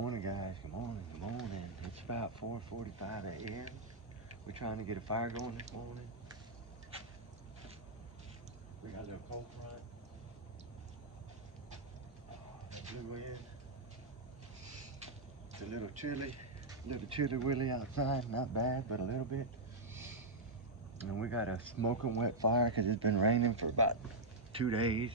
morning, guys. Good morning, good morning. It's about 4:45 a.m. We're trying to get a fire going this morning. We got a little cold front. That blue wind. It's a little chilly willy outside. Not bad, but a little bit. And we got a smoking wet fire because it's been raining for about 2 days.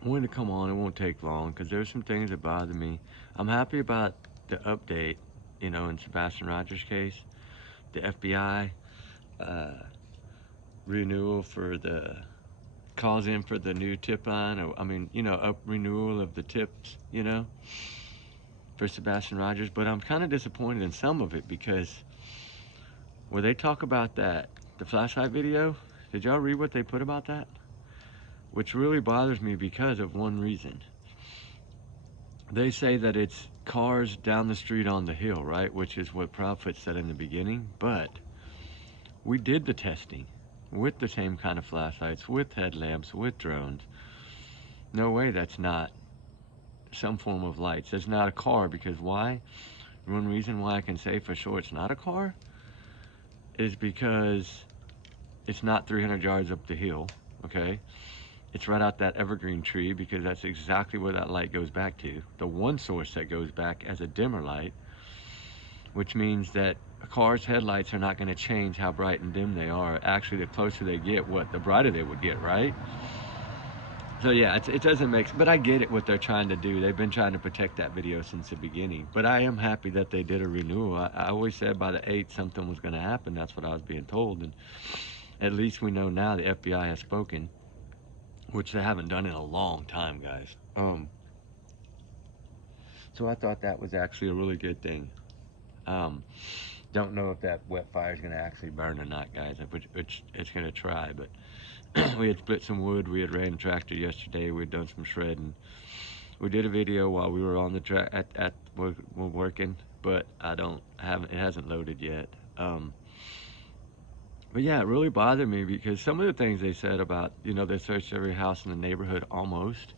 I wanted to come on. It won't take long because there's some things that bother me. I'm happy about the update, in Sebastian Rogers' case, the FBI renewal for the calls in for the new tip line, or renewal of the tips, for Sebastian Rogers. But I'm kind of disappointed in some of it because where they talk about the flashlight video, did y'all read what they put about that? Which really bothers me because of one reason. They say that it's cars down the street on the hill, right? Which is what Proudfoot said in the beginning. But we did the testing with the same kind of flashlights, with headlamps, with drones. No way that's not some form of lights. It's not a car, because why? One reason why I can say for sure it's not a car is because it's not 300 yards up the hill, okay? It's right out that evergreen tree, because that's exactly where that light goes back to. The one source that goes back as a dimmer light, which means that a car's headlights are not going to change how bright and dim they are. Actually, the closer they get, the brighter they would get, right? So yeah, it doesn't make, but I get it what they're trying to do. They've been trying to protect that video since the beginning. But I am happy that they did a renewal. I always said by the 8th something was going to happen. That's what I was being told. And at least we know now the FBI has spoken, which they haven't done in a long time, guys. So I thought that was actually a really good thing. Don't know if that wet fire is going to actually burn or not, guys. It's going to try, but we had split some wood. We had ran a tractor yesterday. We had done some shredding. We did a video while we were on the track we're working, but it hasn't loaded yet. But yeah, it really bothered me because some of the things they said about, they searched every house in the neighborhood almost.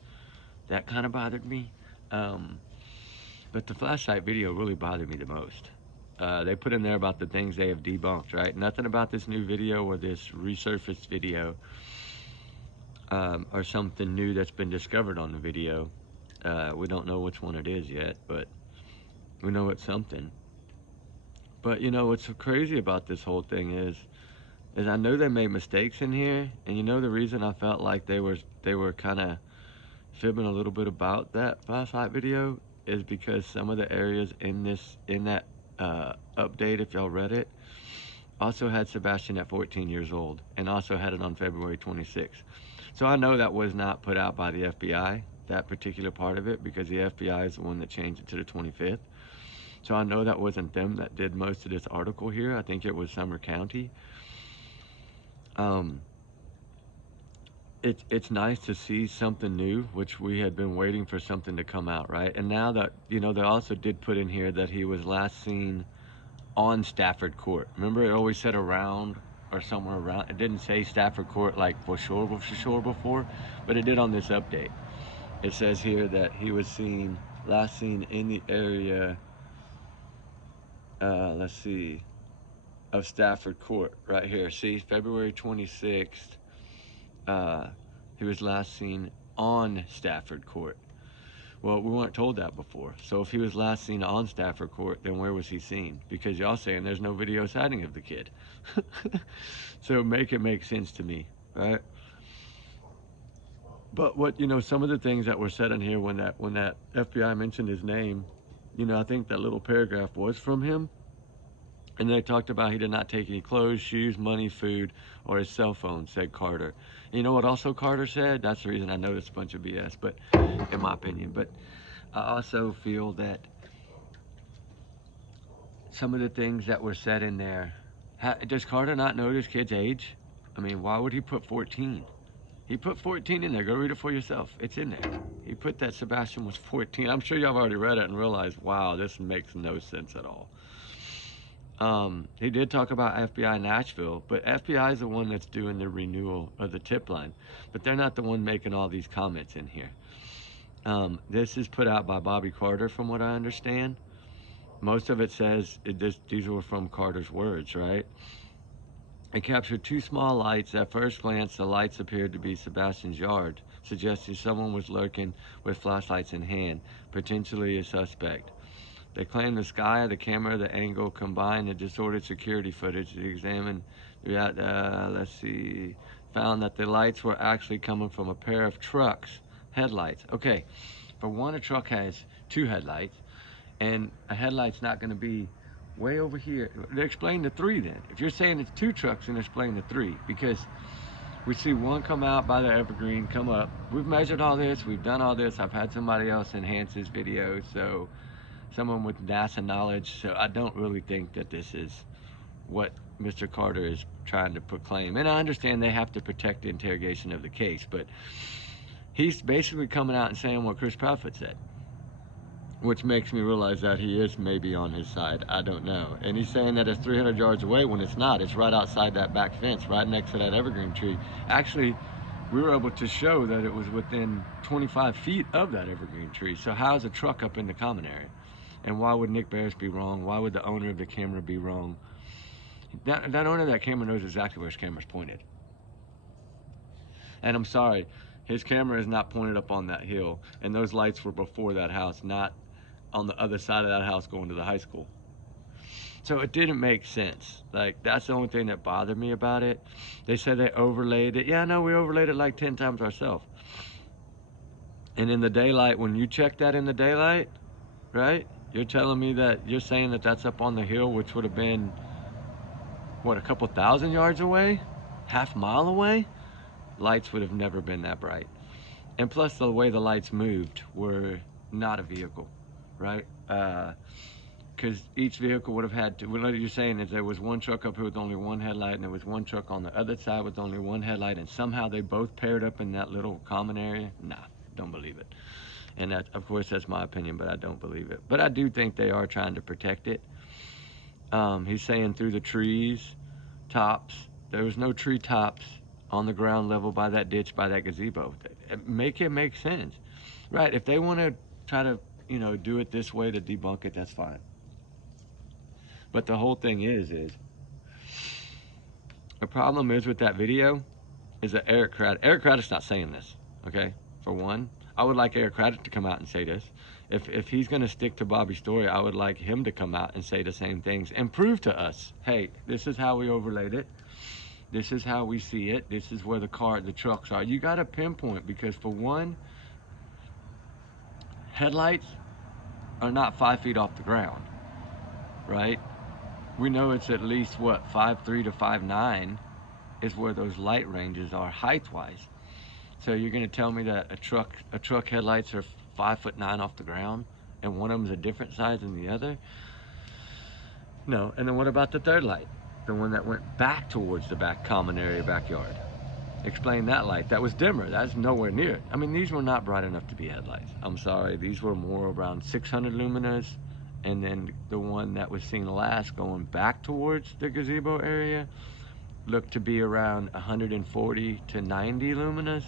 That kind of bothered me. But the flashlight video really bothered me the most. They put in there about the things they have debunked, right? Nothing about this new video or this resurfaced video or something new that's been discovered on the video. We don't know which one it is yet, but we know it's something. But what's so crazy about this whole thing is I know they made mistakes in here, and the reason I felt like they were kind of fibbing a little bit about that flashlight video is because some of the areas in that update, if y'all read it, also had Sebastian at 14 years old, and also had it on February 26th. So I know that was not put out by the FBI, that particular part of it, because the FBI is the one that changed it to the 25th. So I know that wasn't them that did most of this article here. I think it was Sumner County. It's nice to see something new, which we had been waiting for something to come out, right? And now that, they also did put in here that he was last seen on Stafford Court. Remember, it always said around or somewhere around. It didn't say Stafford Court like for sure before, but it did on this update. It says here that he was last seen in the area, let's see, of Stafford Court right here. See, February 26th. He was last seen on Stafford Court. Well, we weren't told that before. So if he was last seen on Stafford Court, then where was he seen? Because y'all saying there's no video sighting of the kid. So make it make sense to me, right? But what, some of the things that were said in here when that FBI mentioned his name, I think that little paragraph was from him. And they talked about he did not take any clothes, shoes, money, food, or his cell phone, said Carter. And you know what also Carter said? That's the reason I know it's a bunch of BS, but in my opinion. But I also feel that some of the things that were said in there, does Carter not know this kid's age? I mean, why would he put 14? He put 14 in there. Go read it for yourself. It's in there. He put that Sebastian was 14. I'm sure y'all have already read it and realized, wow, this makes no sense at all. He did talk about FBI Nashville, but FBI is the one that's doing the renewal of the tip line, but they're not the one making all these comments in here. This is put out by Bobby Carter, from what I understand. Most of it says these were from Carter's words, right? It captured two small lights. At first glance, the lights appeared to be Sebastian's yard, suggesting someone was lurking with flashlights in hand, potentially a suspect. They claimed the sky, the camera, the angle combined the distorted security footage. They examined, let's see, found that the lights were actually coming from a pair of trucks' headlights. Okay, for one, a truck has two headlights, and a headlight's not going to be way over here. They explain the three then. If you're saying it's two trucks, then explain the three, because we see one come out by the evergreen, come up. We've measured all this, we've done all this. I've had somebody else enhance his video, so someone with NASA knowledge. So I don't really think that this is what Mr. Carter is trying to proclaim. And I understand they have to protect the interrogation of the case, but he's basically coming out and saying what Chris Prophet said, which makes me realize that he is maybe on his side. I don't know. And he's saying that it's 300 yards away when it's not. It's right outside that back fence, right next to that evergreen tree. Actually, we were able to show that it was within 25 feet of that evergreen tree. So how's a truck up in the common area? And why would Nick Barris be wrong? Why would the owner of the camera be wrong? That owner of that camera knows exactly where his camera's pointed. And I'm sorry, his camera is not pointed up on that hill. And those lights were before that house, not on the other side of that house going to the high school. So it didn't make sense. Like, that's the only thing that bothered me about it. They said they overlaid it. Yeah, no, we overlaid it like 10 times ourselves. And in the daylight, when you check that in the daylight, right? You're telling me that you're saying that that's up on the hill, which would have been, what, a couple thousand yards away? Half mile away? Lights would have never been that bright. And plus, the way the lights moved were not a vehicle, right? Because each vehicle would have had to, what you're saying is there was one truck up here with only one headlight, and there was one truck on the other side with only one headlight, and somehow they both paired up in that little common area? Nah, don't believe it. And that, of course, that's my opinion, but I don't believe it. But I do think they are trying to protect it. He's saying through the trees, tops. There was no tree tops on the ground level by that ditch, by that gazebo. Make it make sense. Right, if they want to try to, do it this way to debunk it, that's fine. But the whole thing is the problem is with that video is that Eric Craddock's not saying this, okay? For one, I would like Eric Craddock to come out and say this. If he's going to stick to Bobby's story, I would like him to come out and say the same things and prove to us, hey, this is how we overlaid it. This is how we see it. This is where the trucks are. You got to pinpoint, because for one, headlights are not 5 feet off the ground, right? We know it's at least, what, 5'3" to 5'9" is where those light ranges are height-wise. So you're going to tell me that a truck headlights are 5'9" off the ground, and one of them's a different size than the other? No. And then what about the third light? The one that went back towards the back common area backyard. Explain that light. That was dimmer. That's nowhere near it. I mean, these were not bright enough to be headlights. I'm sorry. These were more around 600 luminous. And then the one that was seen last going back towards the gazebo area looked to be around 140 to 90 luminous,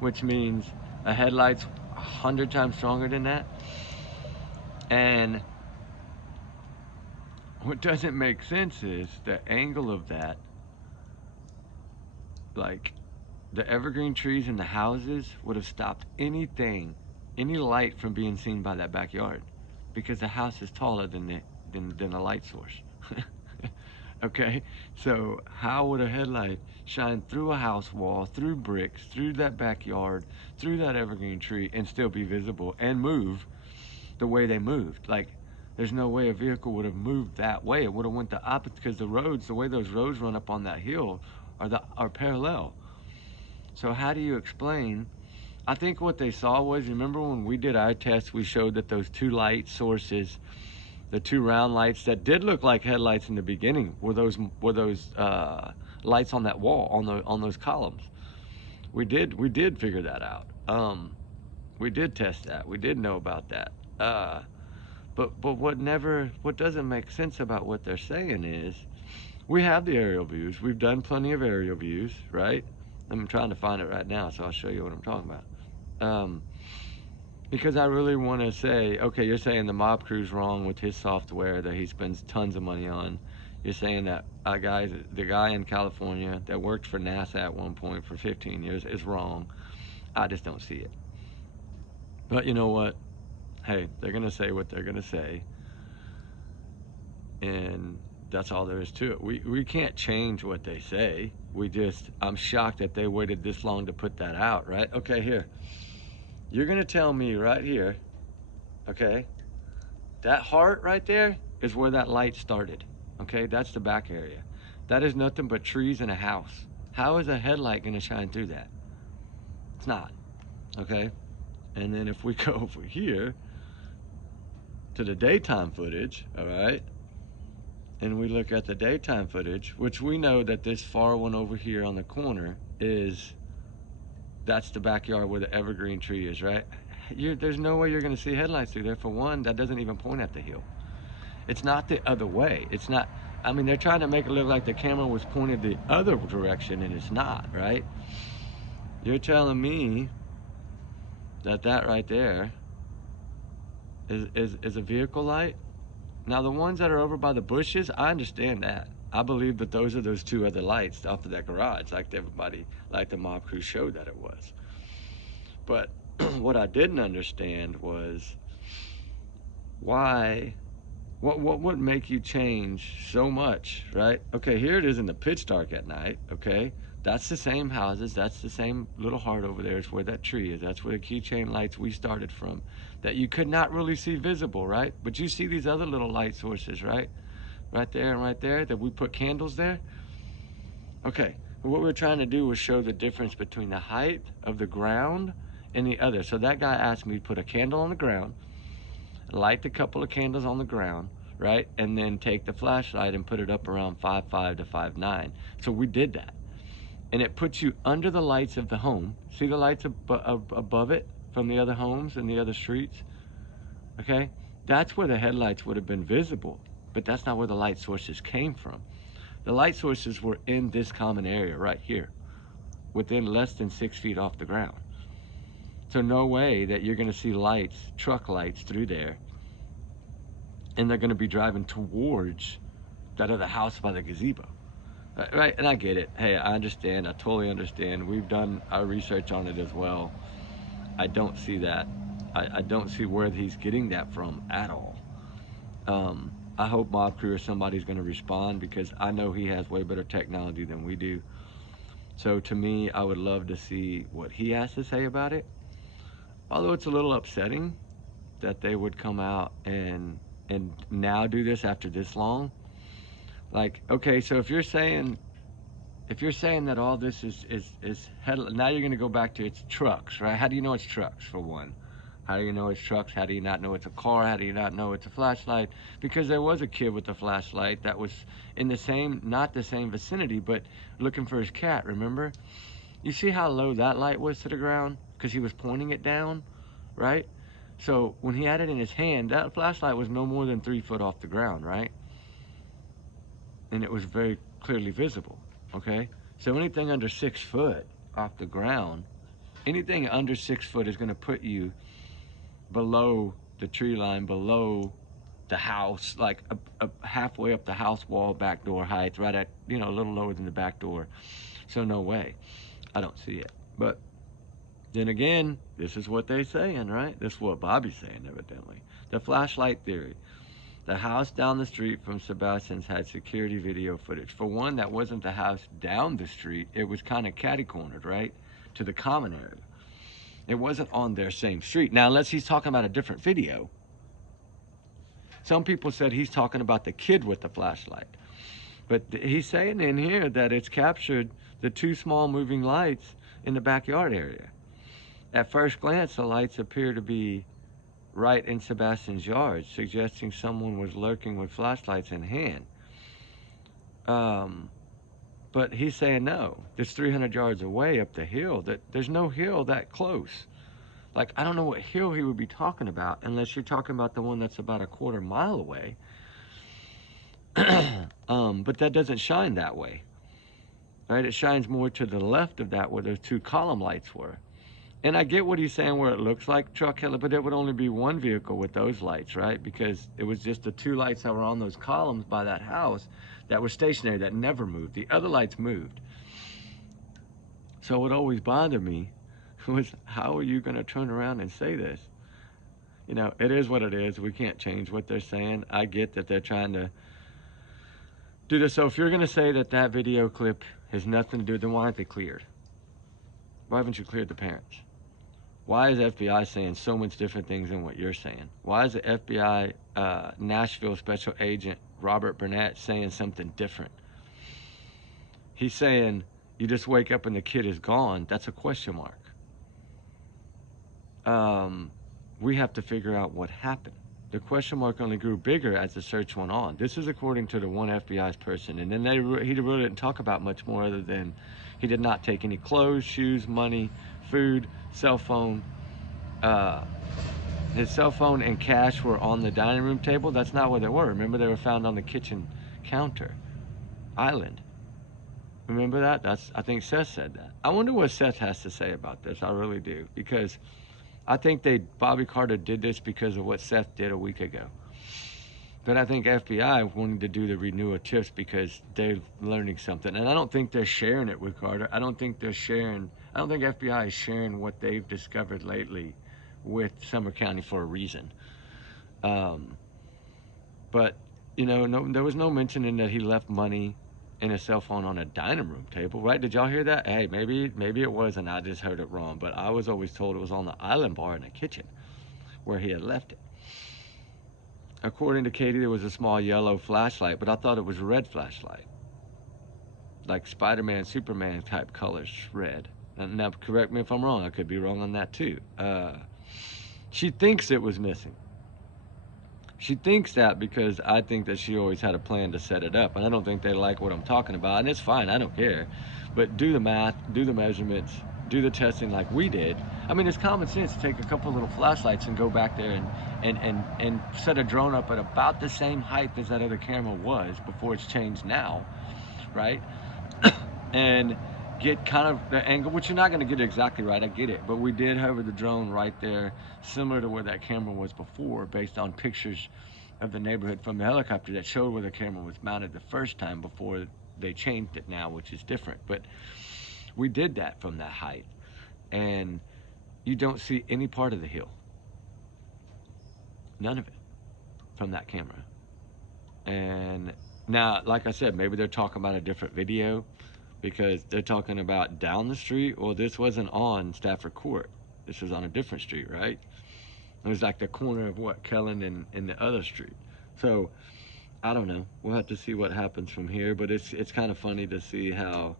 which means a headlight's 100 times stronger than that. And what doesn't make sense is the angle of that. Like, the evergreen trees and the houses would have stopped any light from being seen by that backyard, because the house is taller than the light source. Okay, so how would a headlight shine through a house wall, through bricks, through that backyard, through that evergreen tree, and still be visible and move the way they moved? Like, there's no way a vehicle would have moved that way. It would have went the opposite, because the way those roads run up on that hill are parallel. So how do you explain? I think what they saw was, remember when we did our test, we showed that those two light sources, the two round lights that did look like headlights in the beginning, were those lights on that wall, on those columns. We did figure that out. We did test that. We did know about that. But what doesn't make sense about what they're saying is, we have the aerial views. We've done plenty of aerial views, right? I'm trying to find it right now, so I'll show you what I'm talking about. Because I really want to say, okay, you're saying the mob crew's wrong with his software that he spends tons of money on. You're saying that the guy in California that worked for NASA at one point for 15 years is wrong. I just don't see it. But you know what? Hey, they're gonna say what they're gonna say, and that's all there is to it. We can't change what they say. I'm shocked that they waited this long to put that out, right? Okay, here. You're gonna tell me right here, okay? That heart right there is where that light started. Okay, that's the back area. That is nothing but trees and a house. How is a headlight gonna shine through that? It's not. Okay? And then if we go over here to the daytime footage, all right, and we look at the daytime footage, which we know that this far one over here on the corner that's the backyard where the evergreen tree is, right? There's no way you're gonna see headlights through there. For one, that doesn't even point at the hill. It's not the other way. It's not, I mean, they're trying to make it look like the camera was pointed the other direction, and it's not, right? You're telling me that right there is a vehicle light? Now, the ones that are over by the bushes, I understand that. I believe that those are those two other lights off of that garage, like like the mob crew showed that it was. But what I didn't understand was why. What would make you change so much, right? Okay, here it is in the pitch dark at night, okay? That's the same houses, that's the same little heart over there, is where that tree is. That's where the keychain lights we started from, that you could not really see visible, right? But you see these other little light sources, right? Right there and right there, that we put candles there. Okay, what we're trying to do was show the difference between the height of the ground and the other. So that guy asked me to put a candle on the ground, light a couple of candles on the ground, right? And then take the flashlight and put it up around 5.5 to 5.9. So we did that. And it puts you under the lights of the home. See the lights above it from the other homes and the other streets? Okay? That's where the headlights would have been visible, but that's not where the light sources came from. The light sources were in this common area right here, within less than 6 feet off the ground. So no way that you're gonna see lights, truck lights through there, and they're gonna be driving towards that other house by the gazebo. Right, and I get it. Hey, I understand, I totally understand. We've done our research on it as well. I don't see that. I don't see where he's getting that from at all. I hope Mob Crew or somebody's gonna respond, because I know he has way better technology than we do. So to me, I would love to see what he has to say about it. Although it's a little upsetting that they would come out and now do this after this long. Like, okay, so if you're saying that all this is now you're gonna go back to it's trucks, right? How do you know it's trucks, for one? How do you know it's trucks? How do you not know it's a car? How do you not know it's a flashlight? Because there was a kid with a flashlight that was in the same, not the same vicinity, but looking for his cat, remember? You see how low that light was to the ground? Because he was pointing it down, right? So when he had it in his hand, that flashlight was no more than 3 foot off the ground, right? And it was very clearly visible, okay? So anything under 6 foot off the ground, anything under 6 foot is gonna put you below the tree line, below the house, like halfway up the house wall, back door height, right at, a little lower than the back door. So no way. I don't see it. But then again, this is what they're saying, right? This is what Bobby's saying, evidently. The flashlight theory. The house down the street from Sebastian's had security video footage. For one, that wasn't the house down the street. It was kind of catty-cornered, right, to the common area. It wasn't on their same street. Now, unless he's talking about a different video. Some people said he's talking about the kid with the flashlight. But he's saying in here that it's captured the 2 small moving lights in the backyard area. At first glance, the lights appear to be right in Sebastian's yard, suggesting someone was lurking with flashlights in hand. But he's saying no, it's 300 yards away up the hill. That there's no hill that close. Like, I don't know what hill he would be talking about, unless you're talking about the one that's about a quarter mile away. But that doesn't shine that way, right? It shines more to the left of that, where those 2 column lights were. And I get what he's saying where it looks like truck headlight, but it would only be one vehicle with those lights, right? Because it was just the two lights that were on those columns by that house that were stationary, that never moved. The other lights moved. So what always bothered me was, how are you going to turn around and say this? You know, it is what it is. We can't change what they're saying. I get that they're trying to do this. So if you're going to say that that video clip has nothing to do, then why aren't they cleared? Why haven't you cleared the parents? Why is FBI saying so much different things than what you're saying? Why is the FBI Nashville Special Agent Robert Burnett saying something different? He's saying you just wake up and the kid is gone. That's a question mark. We have to figure out what happened. The question mark only grew bigger as the search went on. This is according to the one FBI's person. And then he really didn't talk about much more other than he did not take any clothes, shoes, money, food, cell phone. His cell phone and cash were on the dining room table. That's not where they were. Remember, they were found on the kitchen counter island. Remember that? I think Seth said that. I wonder what Seth has to say about this. I really do, because I think Bobby Carter did this because of what Seth did a week ago. But I think FBI wanted to do the renewal tips because they're learning something. And I don't think they're sharing it with Carter. I don't think FBI is sharing what they've discovered lately with Summer County for a reason. But, you know, there was no mentioning that he left money and a cell phone on a dining room table, right? Did y'all hear that? Hey, maybe it was, and I just heard it wrong. But I was always told it was on the island bar in the kitchen where he had left it. According to Katie, there was a small yellow flashlight, but I thought it was a red flashlight, like Spider-Man, Superman type colors, red. Now, correct me if I'm wrong. I could be wrong on that too. She thinks it was missing. She thinks that because I think that she always had a plan to set it up, and I don't think they like what I'm talking about, and it's fine, I don't care. But do the math, do the measurements, do the testing like we did. I mean, it's common sense to take a couple little flashlights and go back there and set a drone up at about the same height as that other camera was before it's changed now, right? And get kind of the angle, which you're not going to get exactly right, I get it, but we did hover the drone right there, similar to where that camera was before, based on pictures of the neighborhood from the helicopter that showed where the camera was mounted the first time before they changed it now, which is different. But we did that from that height, and you don't see any part of the hill, none of it, from that camera. And now, like I said, maybe they're talking about a different video, because they're talking about down the street. Well, this wasn't on Stafford Court. This was on a different street, right? It was like the corner of what, Kellen and the other street. So I don't know. We'll have to see what happens from here. But it's kind of funny to see how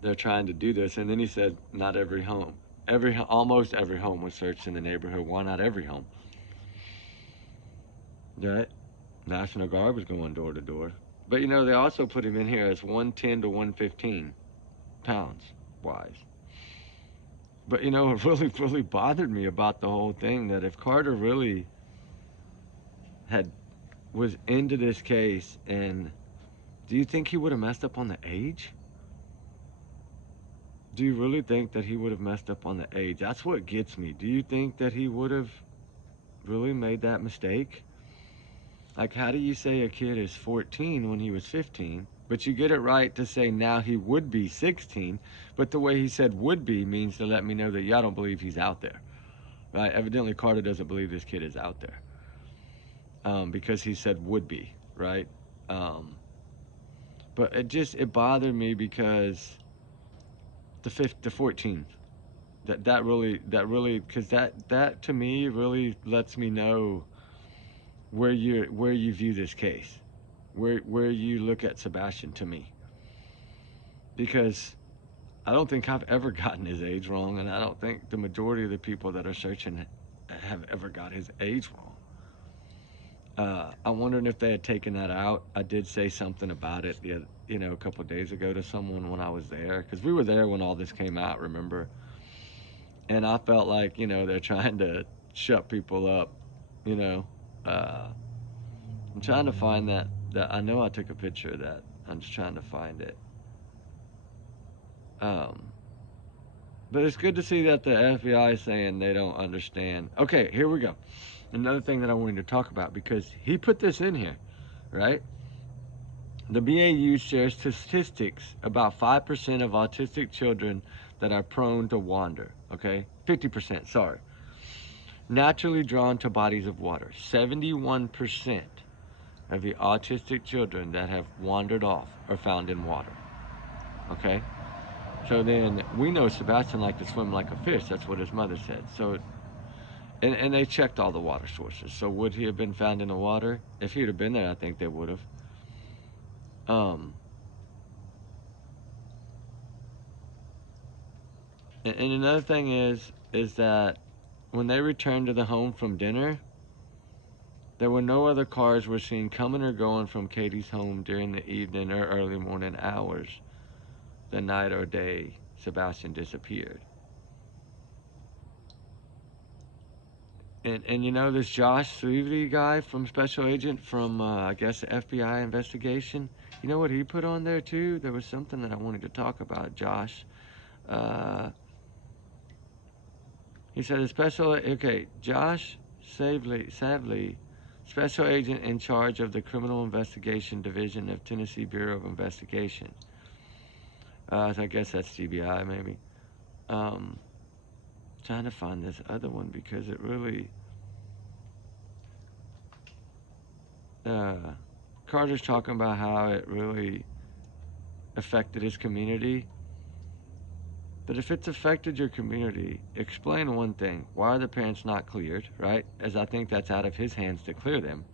they're trying to do this. And then he said, not every home. Almost every home was searched in the neighborhood. Why not every home? Right? National Guard was going door to door. But, you know, they also put him in here as 110 to 115 pounds wise. But, you know, it really bothered me about the whole thing, that if Carter really was into this case, and do you think he would have messed up on the age? Do you really think that he would have messed up on the age? That's what gets me. Do you think that he would have really made that mistake? Like, how do you say a kid is 14 when he was 15? But you get it right to say now he would be 16. But the way he said would be means to let me know that y'all don't believe he's out there. Right? Evidently, Carter doesn't believe this kid is out there. Because he said would be, right? But it bothered me because the 14. That really, because that to me really lets me know where you view this case, where you look at Sebastian, to me, because I don't think I've ever gotten his age wrong, and I don't think the majority of the people that are searching have ever got his age wrong. I'm wondering if they had taken that out. I did say something about it, a couple of days ago to someone when I was there, because we were there when all this came out, remember? And I felt like, they're trying to shut people up, I'm trying to find that I know I took a picture of that. I'm just trying to find it. But it's good to see that the FBI is saying they don't understand. Okay, here we go. Another thing that I wanted to talk about, because he put this in here, right? The BAU shares statistics about 5% of autistic children that are prone to wander, okay? 50%, sorry. Naturally drawn to bodies of water. 71% of the autistic children that have wandered off are found in water, okay? So then we know Sebastian liked to swim like a fish. That's what his mother said. So, and they checked all the water sources. So would he have been found in the water? If he'd have been there, I think they would have. Um, and another thing is that when they returned to the home from dinner, there were no other cars were seen coming or going from Katie's home during the evening or early morning hours, the night or day Sebastian disappeared. And you know this Josh Sleevey guy from Special Agent from I guess the FBI investigation. You know what he put on there too? There was something that I wanted to talk about. Josh. Uh, he said a special. Okay, Josh Savley, Special Agent in charge of the Criminal Investigation Division of Tennessee Bureau of Investigation. So I guess that's CBI maybe. Um, Trying to find this other one because it really. Carter's talking about how it really affected his community. But if it's affected your community, explain one thing. Why are the parents not cleared, right? As I think that's out of his hands to clear them.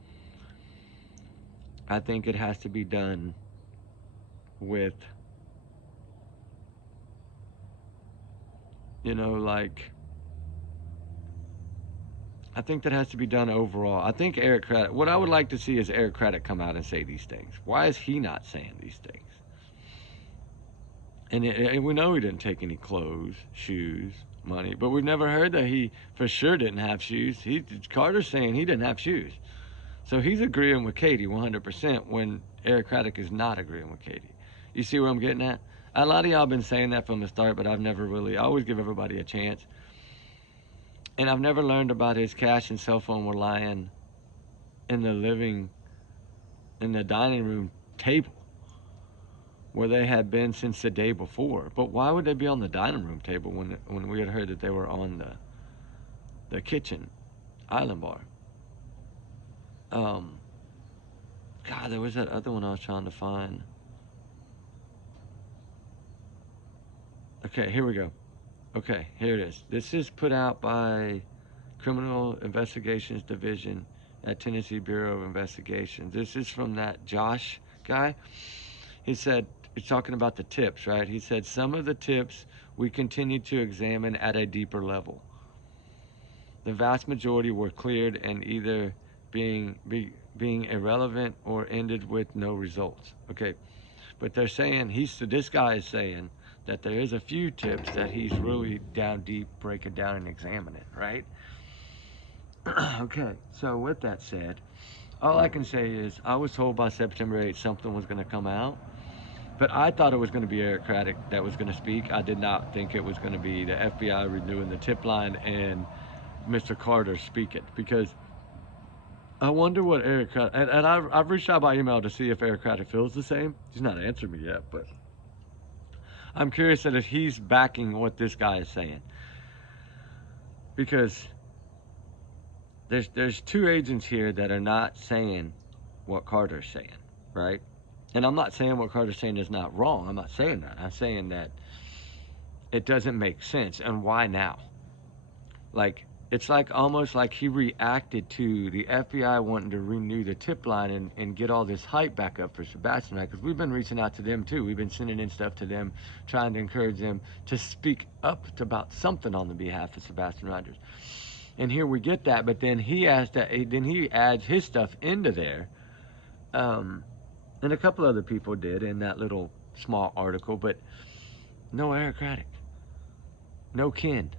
I think it has to be done with, like, I think that has to be done overall. I think Eric Craddock, what I would like to see is Eric Craddock come out and say these things. Why is he not saying these things? And we know he didn't take any clothes, shoes, money, but we've never heard that he for sure didn't have shoes. Carter's saying he didn't have shoes. So he's agreeing with Katie 100% when Eric Craddock is not agreeing with Katie. You see where I'm getting at? A lot of y'all been saying that from the start, but I've never really, I always give everybody a chance. And I've never learned about his cash and cell phone were lying in the dining room table where they had been since the day before. But why would they be on the dining room table when we had heard that they were on the kitchen island bar? God, there was that other one I was trying to find. Okay, here we go. Okay, here it is. This is put out by Criminal Investigations Division at Tennessee Bureau of Investigation. This is from that Josh guy. He said, he's talking about the tips, right? He said, some of the tips we continue to examine at a deeper level. The vast majority were cleared and either being irrelevant or ended with no results. Okay, but they're saying, this guy is saying that there is a few tips that he's really down deep, breaking down and examining, right? Okay, so with that said, all I can say is I was told by September 8th something was going to come out, but I thought it was going to be Eric Craddock that was going to speak. I did not think it was going to be the FBI renewing the tip line and Mr. Carter speaking, because I wonder what Eric Craddock, and I've reached out by email to see if Eric Craddock feels the same. He's not answered me yet, but I'm curious that if he's backing what this guy is saying, because there's two agents here that are not saying what Carter's saying, right? And I'm not saying what Carter's saying is not wrong. I'm not saying that. I'm saying that it doesn't make sense. And why now? Like, it's like almost like he reacted to the FBI wanting to renew the tip line and get all this hype back up for Sebastian, right? Because we've been reaching out to them too. We've been sending in stuff to them, trying to encourage them to speak up about something on the behalf of Sebastian Rogers. And here we get that, but then he adds his stuff into there. And a couple other people did in that little small article, but no Eric Craddock, no Ken,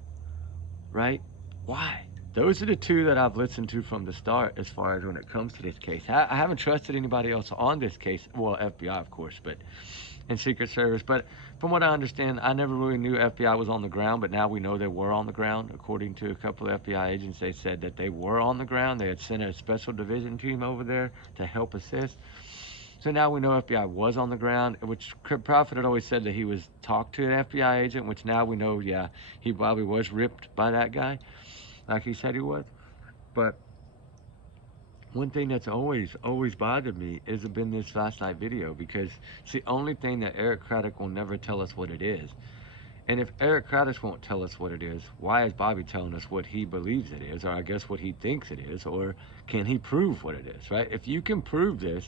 right? Why? Those are the two that I've listened to from the start as far as when it comes to this case. I haven't trusted anybody else on this case. Well, FBI, of course, but and Secret Service. But from what I understand, I never really knew FBI was on the ground, but now we know they were on the ground. According to a couple of FBI agents, they said that they were on the ground. They had sent a special division team over there to help assist. So now we know FBI was on the ground, which Prophet had always said that he was talked to an FBI agent, which now we know, yeah, he probably was ripped by that guy, like he said he was. But one thing that's always bothered me has been this flashlight video, because it's the only thing that Eric Craddock will never tell us what it is. And if Eric Craddock won't tell us what it is, why is Bobby telling us what he believes it is, or I guess what he thinks it is, or can he prove what it is, right? If you can prove this,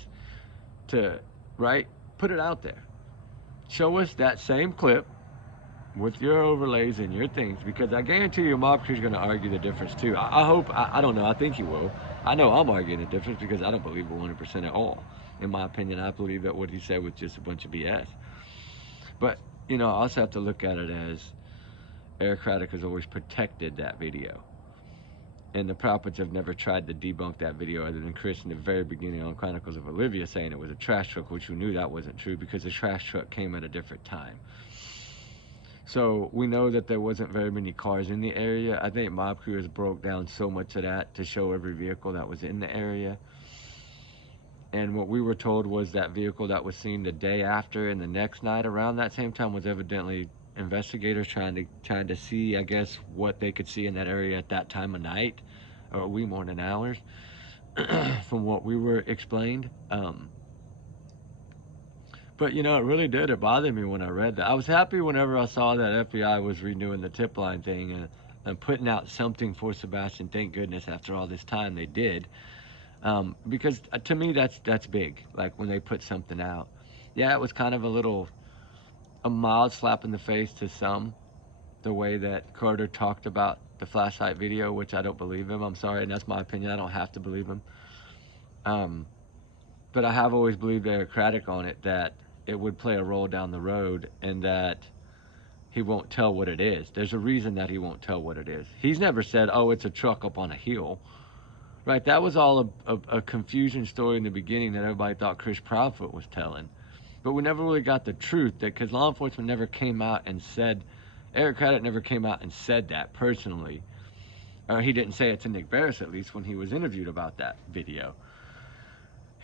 right, put it out there. Show us that same clip with your overlays and your things, because I guarantee you Mob Crew's going to argue the difference too. I hope, I don't know, I think he will. I know I'm arguing the difference because I don't believe it 100% at all. In my opinion, I believe that what he said was just a bunch of BS. But, you know, I also have to look at it as Eric Craddock has always protected that video. And the prophets have never tried to debunk that video, other than Chris in the very beginning on Chronicles of Olivia saying it was a trash truck, which we knew that wasn't true because the trash truck came at a different time. So we know that there wasn't very many cars in the area. I think Mob Crew has broke down so much of that to show every vehicle that was in the area. And what we were told was that vehicle that was seen the day after and the next night around that same time was evidently investigators trying to see, I guess, what they could see in that area at that time of night, or wee morning hours, from what we were explained. But, you know, it really did. It bothered me when I read that. I was happy whenever I saw that FBI was renewing the tip line thing and putting out something for Sebastian. Thank goodness after all this time they did. Because to me, that's big. Like when they put something out. Yeah, it was kind of a mild slap in the face to some, the way that Carter talked about the flashlight video, which I don't believe him. I'm sorry, and that's my opinion. I don't have to believe him. But I have always believed Eric Craddock on it, that it would play a role down the road, and that he won't tell what it is. There's a reason that he won't tell what it is. He's never said, oh, it's a truck up on a hill. Right, that was all a confusion story in the beginning that everybody thought Chris Proudfoot was telling. But we never really got the truth, that because law enforcement never came out and said, Eric Craddock never came out and said that personally. Or he didn't say it to Nick Barris, at least, when he was interviewed about that video.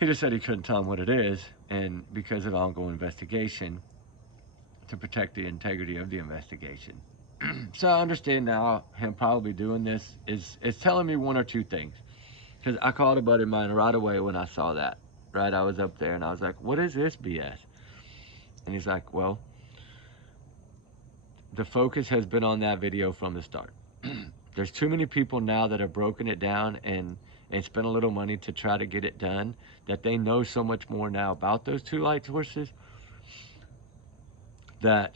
He just said he couldn't tell him what it is, and because of ongoing investigation, to protect the integrity of the investigation. So I understand now him probably doing this is telling me one or two things. Because I called a buddy of mine right away when I saw that. Right, I was up there and I was like, what is this BS? And he's like, well, the focus has been on that video from the start. There's too many people now that have broken it down and spent a little money to try to get it done, that they know so much more now about those two light sources, that,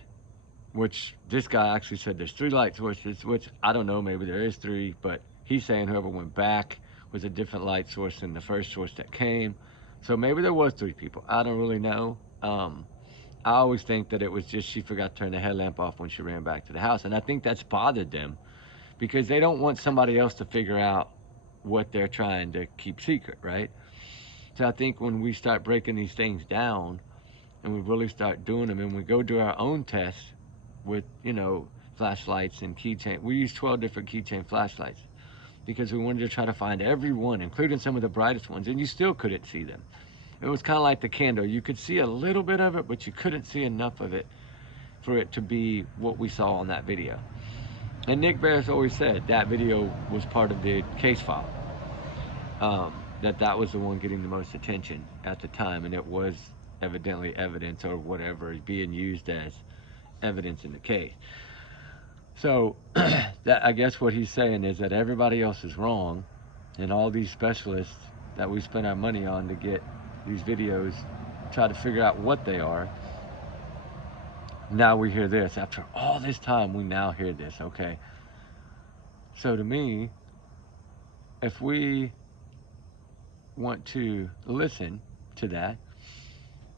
which this guy actually said there's 3 light sources, which I don't know, maybe there is 3, but he's saying whoever went back was a different light source than the first source that came. So maybe there was 3 people. I don't really know. I always think that it was just she forgot to turn the headlamp off when she ran back to the house. And I think that's bothered them, because they don't want somebody else to figure out what they're trying to keep secret, right? So I think when we start breaking these things down and we really start doing them, and we go do our own tests with, you know, flashlights and keychain. We use 12 different keychain flashlights because we wanted to try to find every one, including some of the brightest ones, and you still couldn't see them. It was kind of like the candle. You could see a little bit of it, but you couldn't see enough of it for it to be what we saw on that video. And Nick Barris always said that video was part of the case file. That was the one getting the most attention at the time, and it was evidently evidence or whatever being used as evidence in the case. So that, I guess what he's saying is that everybody else is wrong, and all these specialists that we spend our money on to get these videos, try to figure out what they are. Now we hear this. After all this time, we now hear this. Okay. So to me, if we want to listen to that,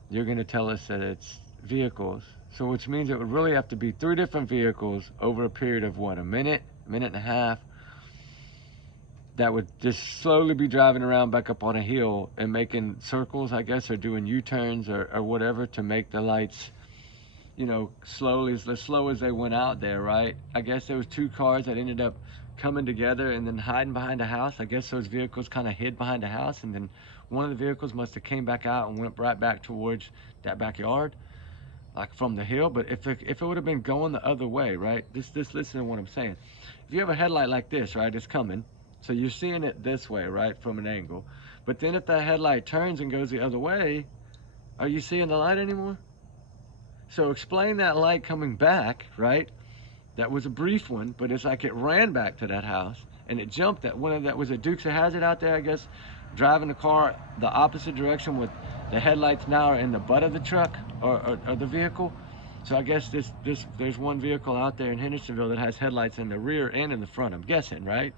you're going to tell us that it's vehicles. So which means it would really have to be 3 different vehicles over a period of what, a minute and a half, that would just slowly be driving around back up on a hill and making circles, I guess, or doing U-turns or whatever to make the lights, you know, slowly, as slow as they went out there, right? I guess there was two cars that ended up coming together and then hiding behind a house. I guess those vehicles kind of hid behind a house, and then one of the vehicles must have came back out and went right back towards that backyard, like from the hill. But if it would have been going the other way, right? Just listen to what I'm saying. If you have a headlight like this, right, it's coming. So you're seeing it this way, right, from an angle. But then if that headlight turns and goes the other way, are you seeing the light anymore? So explain that light coming back, right? That was a brief one, but it's like it ran back to that house and it jumped at one of that was a Dukes of Hazzard out there, I guess, driving the car the opposite direction with the headlights now are in the butt of the truck or the vehicle. So I guess there's one vehicle out there in Hendersonville that has headlights in the rear and in the front, I'm guessing, right?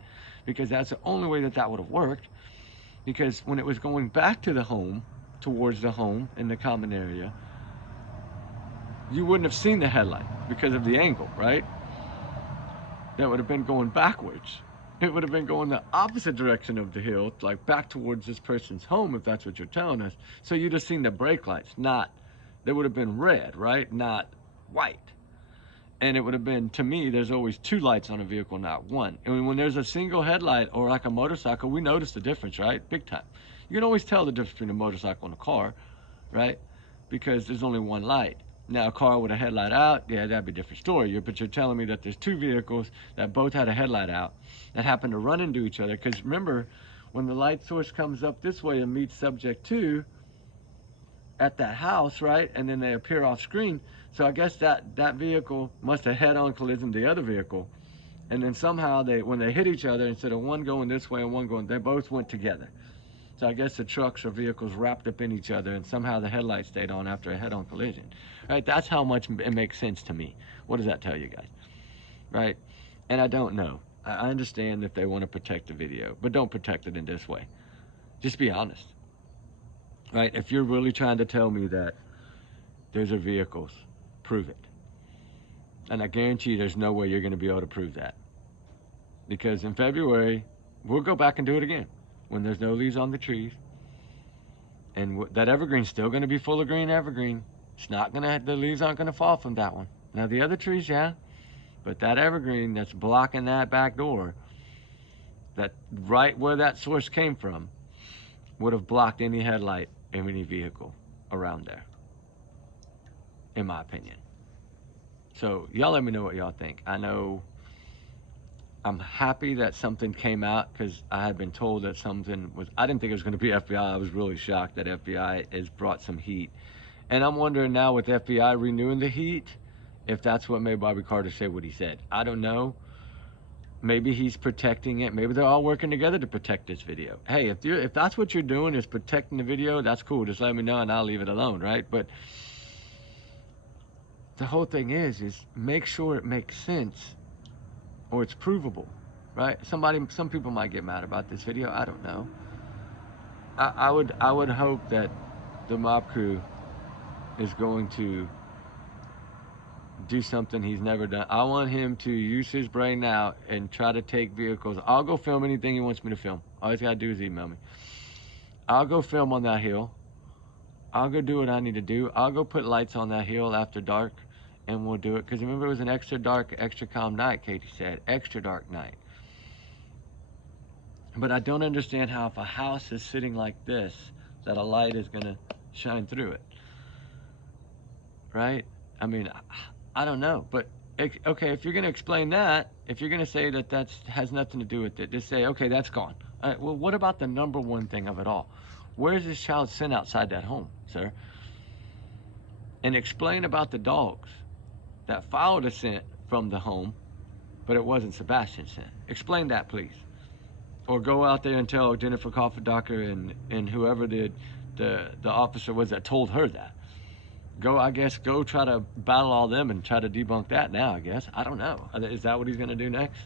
Because that's the only way that would have worked. Because when it was going back to the home, towards the home in the common area, you wouldn't have seen the headlight because of the angle, right? That would have been going backwards. It would have been going the opposite direction of the hill, like back towards this person's home, if that's what you're telling us. So you'd have seen the brake lights, they would have been red, right? Not white. And it would have been, to me, there's always two lights on a vehicle, not one. And when there's a single headlight or like a motorcycle, we notice the difference, right? Big time. You can always tell the difference between a motorcycle and a car, right? Because there's only one light. Now, a car with a headlight out, yeah, that'd be a different story. But you're telling me that there's two vehicles that both had a headlight out that happen to run into each other. Because remember, when the light source comes up this way and meets subject 2 at that house, right? And then they appear off screen. So I guess that vehicle must have head-on collisioned the other vehicle. And then somehow, when they hit each other, instead of one going this way and one going, they both went together. So I guess the trucks or vehicles wrapped up in each other, and somehow the headlight stayed on after a head-on collision. Right? That's how much it makes sense to me. What does that tell you guys? Right? And I don't know. I understand if they want to protect the video, but don't protect it in this way. Just be honest. Right? If you're really trying to tell me that those are vehicles, prove it. And I guarantee you there's no way you're going to be able to prove that. Because in February, we'll go back and do it again when there's no leaves on the trees. And that evergreen's still going to be full of green evergreen. It's not going to, the leaves aren't going to fall from that one. Now the other trees, yeah. But that evergreen that's blocking that back door, that right where that source came from, would have blocked any headlight in any vehicle around there, in my opinion. So y'all let me know what y'all think. I know I'm happy that something came out because I had been told that something was, I didn't think it was going to be FBI. I was really shocked that FBI has brought some heat. And I'm wondering now with FBI renewing the heat, if that's what made Bobby Carter say what he said. I don't know. Maybe he's protecting it. Maybe they're all working together to protect this video. Hey, if that's what you're doing is protecting the video, that's cool. Just let me know and I'll leave it alone, right? But the whole thing is make sure it makes sense or it's provable, right? Some people might get mad about this video. I don't know. I would hope that the mob crew is going to do something he's never done. I want him to use his brain now and try to take vehicles. I'll go film anything he wants me to film. All he's got to do is email me. I'll go film on that hill. I'll go do what I need to do. I'll go put lights on that hill after dark, and we'll do it. Because remember, it was an extra dark, extra calm night, Katie said. Extra dark night. But I don't understand how if a house is sitting like this, that a light is going to shine through it. Right? I mean, I don't know. But, okay, if you're going to explain that, if you're going to say that has nothing to do with it, just say, okay, that's gone. All right, well, what about the number one thing of it all? Where is this child scent outside that home, sir? And explain about the dogs that followed a scent from the home, but it wasn't Sebastian's scent. Explain that, please. Or go out there and tell Jennifer Cofferdorfer and whoever the officer was that told her that. Go try to battle all them and try to debunk that now, I guess. I don't know. Is that what he's going to do next?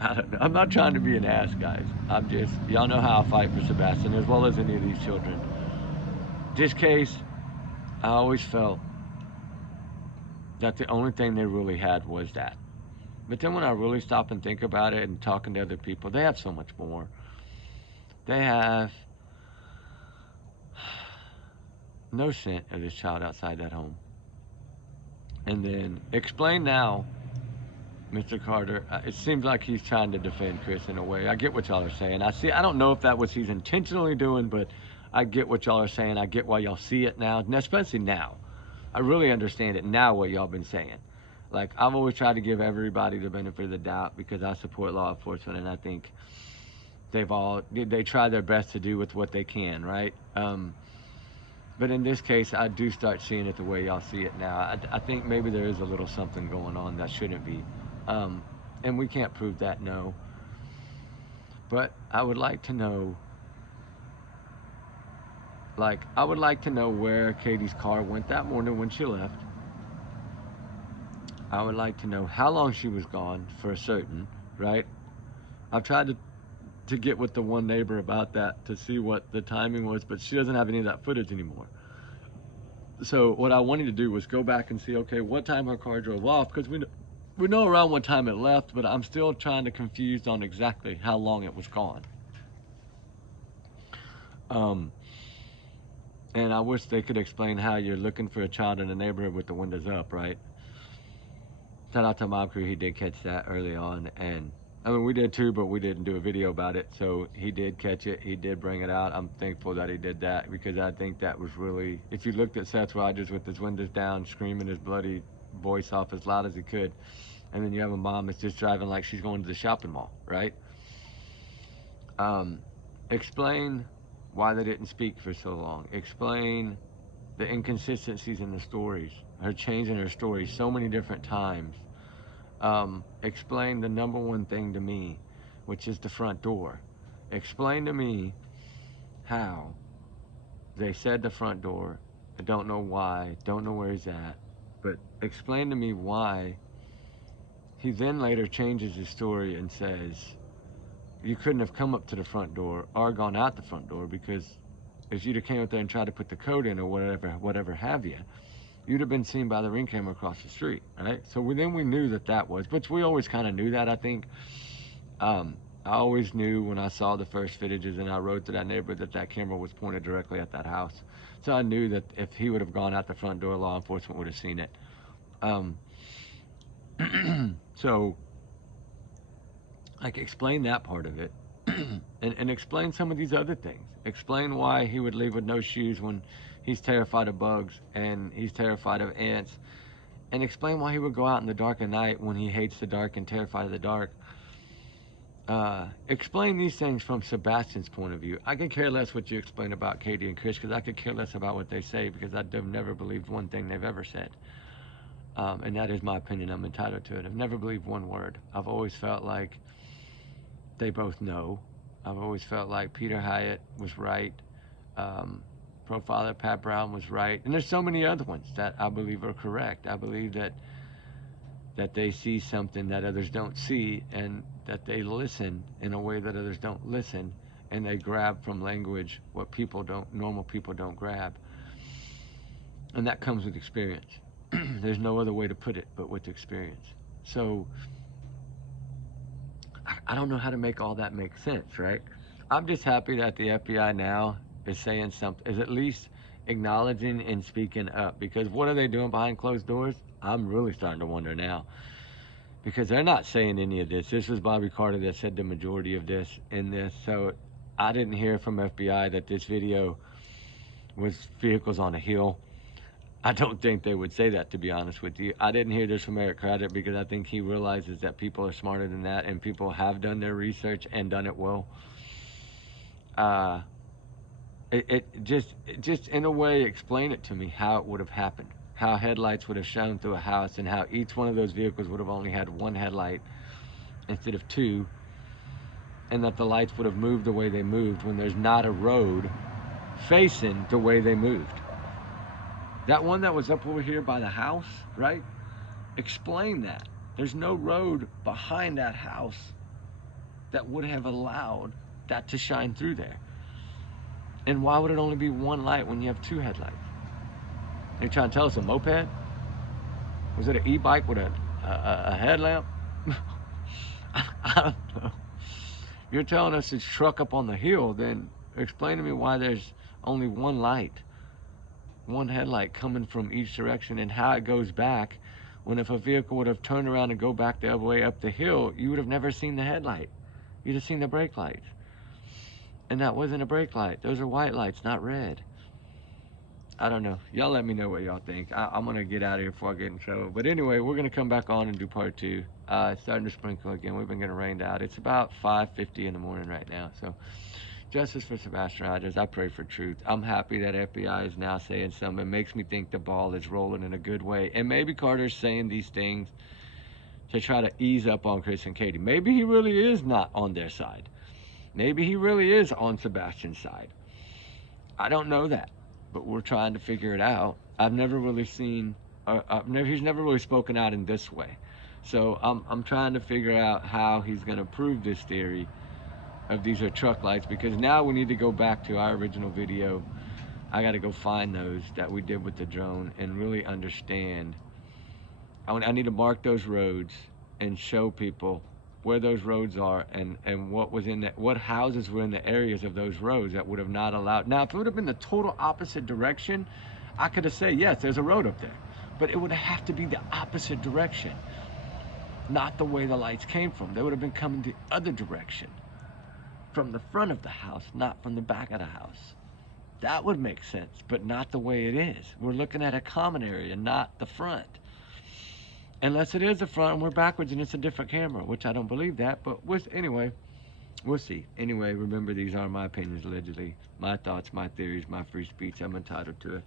I don't know. I'm not trying to be an ass, guys. Y'all know how I fight for Sebastian as well as any of these children. This case, I always felt that the only thing they really had was that. But then when I really stop and think about it and talking to other people, they have so much more. They have no scent of this child outside that home. And then explain now, Mr. Carter. It seems like he's trying to defend Chris in a way. I get what y'all are saying. I don't know if that was he's intentionally doing, but I get what y'all are saying. I get why y'all see it now, and especially now. I really understand it now what y'all been saying. Like, I've always tried to give everybody the benefit of the doubt because I support law enforcement, and I think they try their best to do with what they can, right? But in this case, I do start seeing it the way y'all see it now. I think maybe there is a little something going on that shouldn't be. And we can't prove that, no. But I would like to know, where Katie's car went that morning when she left. I would like to know how long she was gone for a certain, right? I've tried to get with the one neighbor about that to see what the timing was, but she doesn't have any of that footage anymore. So what I wanted to do was go back and see, okay, what time her car drove off, because we know around what time it left, but I'm still trying to confused on exactly how long it was gone. And I wish they could explain how you're looking for a child in the neighborhood with the windows up, right? Shout out to Mob Crew, he did catch that early on, and I mean, we did too, but we didn't do a video about it, so he did catch it, he did bring it out. I'm thankful that he did that, because I think that was really, if you looked at Seth Rogers with his windows down, screaming his bloody voice off as loud as he could, and then you have a mom that's just driving like she's going to the shopping mall, right? Explain why they didn't speak for so long. Explain the inconsistencies in the stories, her changing her story so many different times. Explain the number one thing to me, which is the front door. Explain to me how they said the front door. I don't know why, don't know where he's at, but explain to me why he then later changes his story and says, you couldn't have come up to the front door or gone out the front door, because if you'd have came up there and tried to put the code in or whatever have you, you'd have been seen by the ring camera across the street, right? So then we knew that was, but we always kind of knew that, I think. I always knew when I saw the first footages and I rode through that neighborhood that camera was pointed directly at that house. So I knew that if he would have gone out the front door, law enforcement would have seen it. So, like, explain that part of it. and explain some of these other things. Explain why he would leave with no shoes when he's terrified of bugs and he's terrified of ants. And explain why he would go out in the dark at night when he hates the dark and terrified of the dark. Explain these things from Sebastian's point of view. I could care less what you explain about Katie and Chris, because I could care less about what they say, because I've never believed one thing they've ever said. And that is my opinion. I'm entitled to it. I've never believed one word. I've always felt like they both know. I've always felt like Peter Hyatt was right. Profiler Pat Brown was right. And there's so many other ones that I believe are correct. I believe that they see something that others don't see, and that they listen in a way that others don't listen, and they grab from language what normal people don't grab. And that comes with experience. There's no other way to put it but with experience. So I don't know how to make all that make sense, right? I'm just happy that the FBI now is saying something, is at least acknowledging and speaking up, because what are they doing behind closed doors? I'm really starting to wonder now, because they're not saying any of this. This was Bobby Carter that said the majority of this in this. So I didn't hear from FBI that this video was vehicles on a hill. I don't think they would say that, to be honest with you. I didn't hear this from Eric Craddock, because I think he realizes that people are smarter than that, and people have done their research and done it well. Just in a way, explain it to me how it would have happened, how headlights would have shone through a house, and how each one of those vehicles would have only had one headlight instead of two, and that the lights would have moved the way they moved when there's not a road facing the way they moved. That one that was up over here by the house, right? Explain that. There's no road behind that house that would have allowed that to shine through there. And why would it only be one light when you have two headlights? You're trying to tell us a moped? Was it an e-bike with a headlamp? I don't know. You're telling us it's truck up on the hill, then explain to me why there's only one light, one headlight coming from each direction, and how it goes back, when if a vehicle would have turned around and go back the other way up the hill, you would have never seen the headlight. You'd have seen the brake lights. And that wasn't a brake light. Those are white lights, not red. I don't know. Y'all let me know what y'all think. I'm going to get out of here before I get in trouble. But anyway, we're going to come back on and do part two. It's starting to sprinkle again. We've been getting rained out. It's about 5:50 in the morning right now. So justice for Sebastian Rogers. I pray for truth. I'm happy that FBI is now saying something. It makes me think the ball is rolling in a good way. And maybe Carter's saying these things to try to ease up on Chris and Katie. Maybe he really is not on their side. Maybe he really is on Sebastian's side. I don't know that, but we're trying to figure it out. I've never really seen, he's never really spoken out in this way. So I'm trying to figure out how he's going to prove this theory of these are truck lights, because now we need to go back to our original video. I got to go find those that we did with the drone and really understand. I need to mark those roads and show people where those roads are, and what was in that, what houses were in the areas of those roads that would have not allowed. Now, if it would have been the total opposite direction, I could have said, yes, there's a road up there. But it would have to be the opposite direction, not the way the lights came from. They would have been coming the other direction, from the front of the house, not from the back of the house. That would make sense, but not the way it is. We're looking at a common area, not the front. Unless it is the front and we're backwards and it's a different camera, which I don't believe that, but anyway, we'll see. Anyway, remember, these are my opinions, allegedly. My thoughts, my theories, my free speech. I'm entitled to it.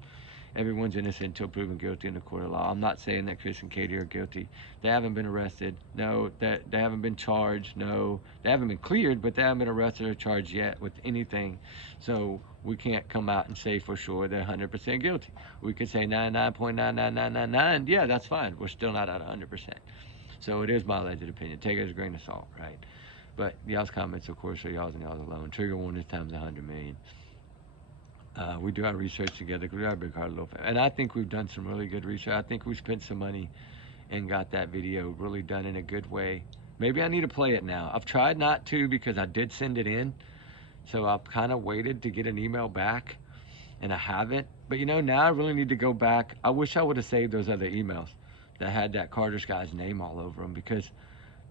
Everyone's innocent until proven guilty in the court of law. I'm not saying that Chris and Katie are guilty. They haven't been arrested. No, they haven't been charged. No, they haven't been cleared, but they haven't been arrested or charged yet with anything. So we can't come out and say for sure they're 100% guilty. We could say 99.99999. Yeah, that's fine. We're still not at 100%. So it is my alleged opinion. Take it as a grain of salt, right? But y'all's comments, of course, are y'all's and y'all's alone. Trigger warning times 100 million. We do our research together. We are a big heart little fan. And I think we've done some really good research. I think we spent some money and got that video really done in a good way. Maybe I need to play it now. I've tried not to, because I did send it in. So I've kind of waited to get an email back, and I haven't. But now I really need to go back. I wish I would have saved those other emails that had that Carter's guy's name all over them, because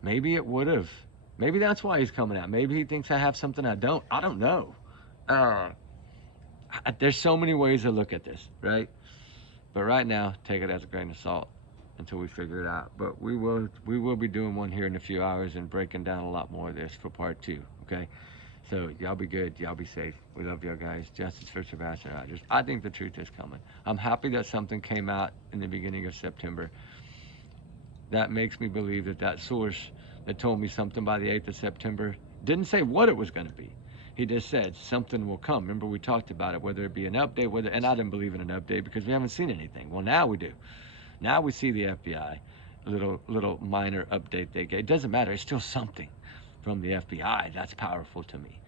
maybe it would have. Maybe that's why he's coming out. Maybe he thinks I have something I don't. I don't know. There's so many ways to look at this, right? But right now, take it as a grain of salt until we figure it out. But we will be doing one here in a few hours and breaking down a lot more of this for part two, okay? So y'all be good. Y'all be safe. We love y'all guys. Justice for Sebastian Rogers. I think the truth is coming. I'm happy that something came out in the beginning of September. That makes me believe that that source that told me something by the 8th of September didn't say what it was going to be. He just said something will come. Remember, we talked about it, whether it be an update, and I didn't believe in an update because we haven't seen anything. Well, now we do. Now we see the FBI, little minor update they gave. It doesn't matter. It's still something from the FBI. That's powerful to me.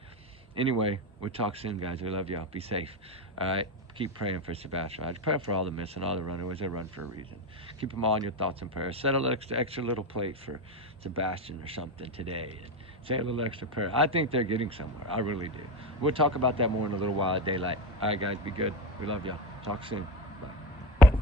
Anyway, we'll talk soon, guys. We love y'all. Be safe. All right? Keep praying for Sebastian. I pray for all the missing, all the runaways. They run for a reason. Keep them all in your thoughts and prayers. Set an extra little plate for Sebastian or something today. And say a little extra prayer. I think they're getting somewhere. I really do. We'll talk about that more in a little while at daylight. All right, guys. Be good. We love y'all. Talk soon.